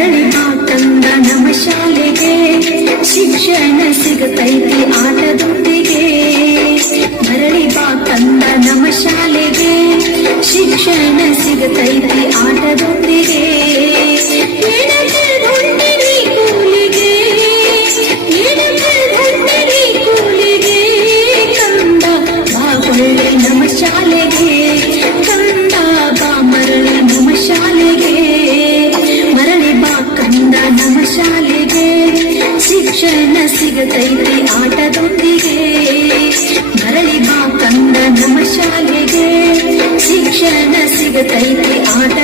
ಮರಳಿ ಬಾ ಕಂದ ನಮ್ಮ ಶಾಲೆಗೆ, ಶಿಕ್ಷಣ ಸಿಗತೈತಿ ಆಟದೊಂದಿಗೆ. ಮರಳಿ ಬಾ ಕಂದ ನಮ್ಮ ಶಾಲೆಗೆ, ಶಿಕ್ಷಣ ಸಿಗತೈತಿ ಆಟದೊಂದಿಗೆ. ಕಂದ ಬಾ ಒಳ್ಳೆ ನಮ್ಮ ಶಾಲೆಗೆ, ಕಂದ ಬಾ ಮರಳಿ ನಮ್ಮ ಶಾಲೆಗೆ. ಮರಳಿ ಬಾ ಕಂದ ನಮ್ಮ ಶಾಲೆಗೆ, ಶಿಕ್ಷಣ ಸಿಗತೈತಿ ಆಟದೊಂದಿಗೆ. ಮರಳಿ ಬಾ ಕಂದ ನಮ್ಮ ಶಾಲೆಗೆ, ಶಿಕ್ಷಣ ಸಿಗತೈತಿ ಆಟ